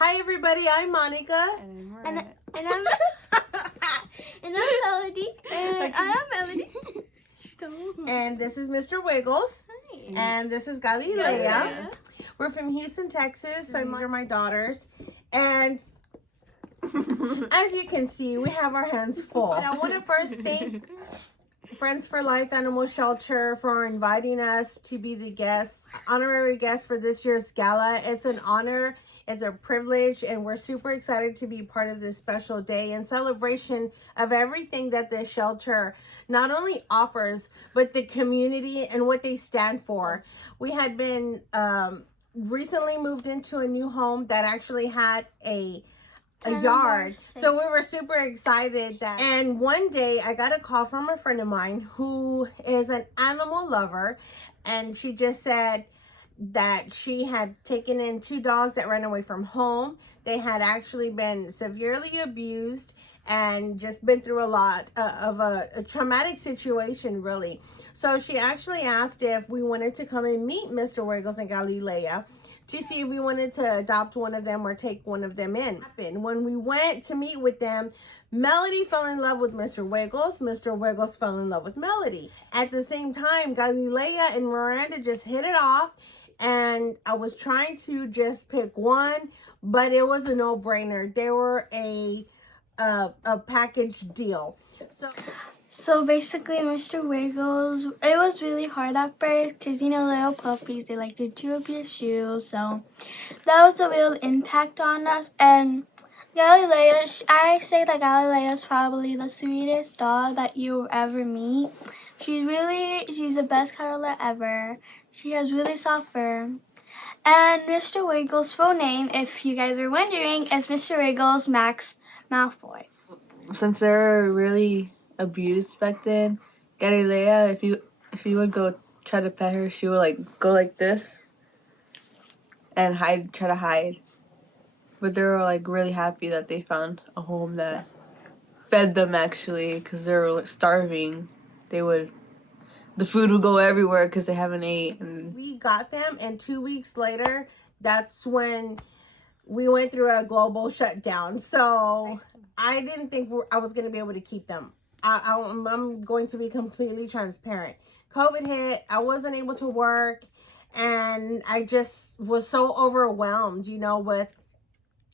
Hi everybody, I'm Monica. And I'm and I'm Melody. And I am Melody. And this is Mr. Wiggles. Hi. And this is Galilea. We're from Houston, Texas. And these are my daughters. And as you can see, we have our hands full. And I want to first thank Friends for Life Animal Shelter for inviting us to be the honorary guest for this year's gala. It's an honor. It's a privilege, and we're super excited to be part of this special day in celebration of everything that the shelter not only offers, but the community and what they stand for. We had been recently moved into a new home that actually had a yard, so we were super excited and one day I got a call from a friend of mine who is an animal lover, and she just said that she had taken in 2 dogs that ran away from home. They had actually been severely abused and just been through a lot of a traumatic situation, really. So she actually asked if we wanted to come and meet Mr. Wiggles and Galilea to see if we wanted to adopt one of them or take one of them in. And when we went to meet with them, Melody fell in love with Mr. Wiggles. Mr. Wiggles fell in love with Melody. At the same time, Galilea and Miranda just hit it off, and I was trying to just pick one, but it was a no-brainer. They were a package deal. So basically, Mr. Wiggles, it was really hard at first because, you know, little puppies, they like to chew up your shoes. So that was a real impact on us. And Galilea, I say that Galilea is probably the sweetest dog that you will ever meet. She's the best cuddler ever. She has really soft fur. And Mr. Wiggles' full name, if you guys are wondering, is Mr. Wiggles Max Malfoy. Since they were really abused back then, Galilea, if you would go try to pet her, she would like go like this and try to hide. But they were like really happy that they found a home that fed them, actually, because they were like starving. The food would go everywhere because they haven't ate. And we got them, and 2 weeks later, that's when we went through a global shutdown. So I didn't think I was going to be able to keep them. I'm going to be completely transparent. COVID hit. I wasn't able to work, and I just was so overwhelmed, with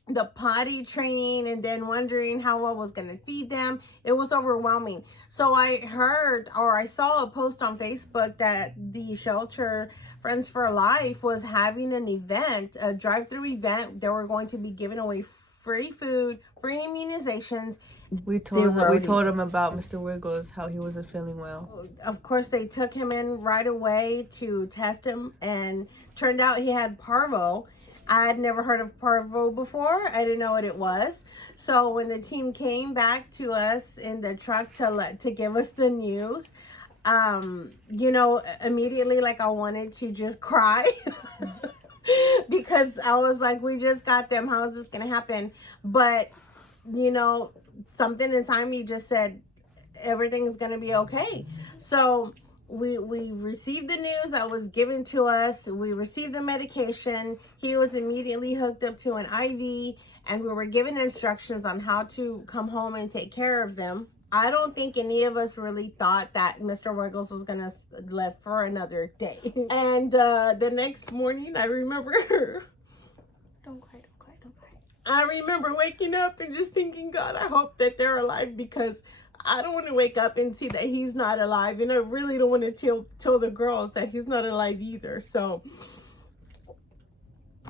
the potty training and then wondering how I was going to feed them. It was overwhelming. So I saw a post on Facebook that the shelter Friends for Life was having an event, a drive-through event. They were going to be giving away free food, free immunizations. We told him about Mr. Wiggles, how he wasn't feeling well. Of course, they took him in right away to test him, and turned out he had parvo. I had never heard of parvo before. I didn't know what it was. So when the team came back to us in the truck to give us the news, immediately, like, I wanted to just cry because I was like, we just got them. How is this going to happen? But, something inside me just said, everything's going to be okay. So we received the news that was given to us. We received the medication. He was immediately hooked up to an IV, and we were given instructions on how to come home and take care of them. I don't think any of us really thought that Mr. Wiggles was gonna live for another day. And the next morning, I remember Don't cry, don't cry, don't cry. I remember waking up and just thinking, God, I hope that they're alive, because I don't want to wake up and see that he's not alive. And I really don't want to tell the girls that he's not alive either. So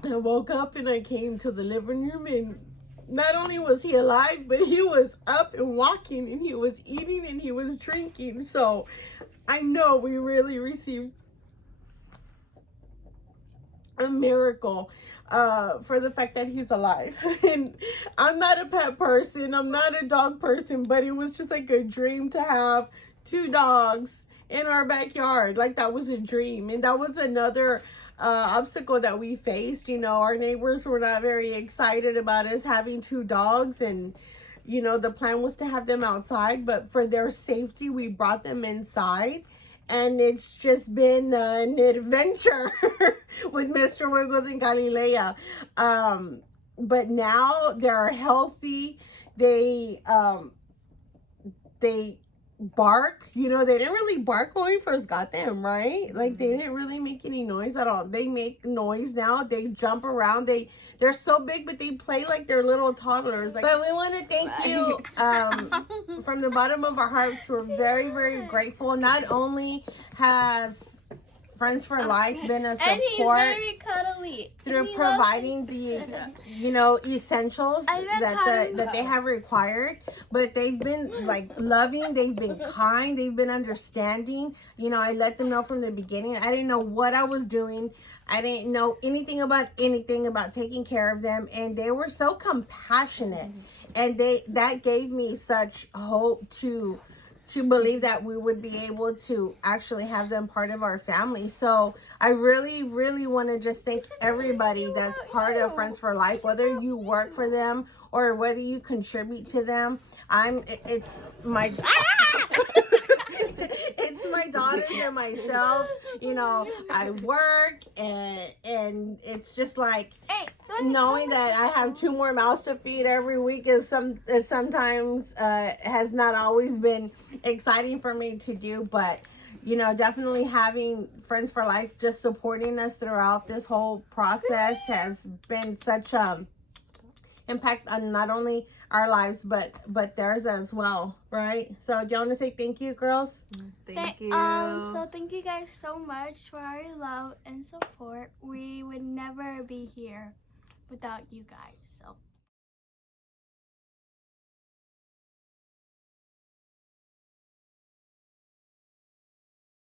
I woke up and I came to the living room, and not only was he alive, but he was up and walking, and he was eating, and he was drinking. So I know we really received a miracle for the fact that he's alive. And I'm not a pet person, I'm not a dog person, but it was just like a dream to have 2 dogs in our backyard. Like, that was a dream. And that was another obstacle that we faced. Our neighbors were not very excited about us having 2 dogs, and the plan was to have them outside, but for their safety we brought them inside. And it's just been an adventure with Mr. Wiggles and Galilea. but now they're healthy. They bark. You know, they didn't really bark when we first got them, right? Like they didn't really make any noise at all. They make noise now. They jump around. They're so big, but they play like they're little toddlers. Like, but we want to thank you from the bottom of our hearts. We're very, very grateful. Not only has Friends for Life been a support, and he's very cuddly through providing the essentials that they have required, but they've been like loving, they've been kind, they've been understanding. You know, I let them know from the beginning. I didn't know what I was doing. I didn't know anything about taking care of them, and they were so compassionate, and that gave me such hope to believe that we would be able to actually have them part of our family. So I really, really want to just thank everybody that's part of Friends for Life, whether you work for them or whether you contribute to them. It's my it's my daughters and myself. You know, I work and it's just like knowing that I have 2 more mouths to feed every week is sometimes has not always been exciting for me to do, but you know, definitely having Friends for Life just supporting us throughout this whole process has been such impact on not only our lives but theirs as well, right? So do you want to say thank you, girls? Thank you. So thank you guys so much for all your love and support. We would never be here without you guys. So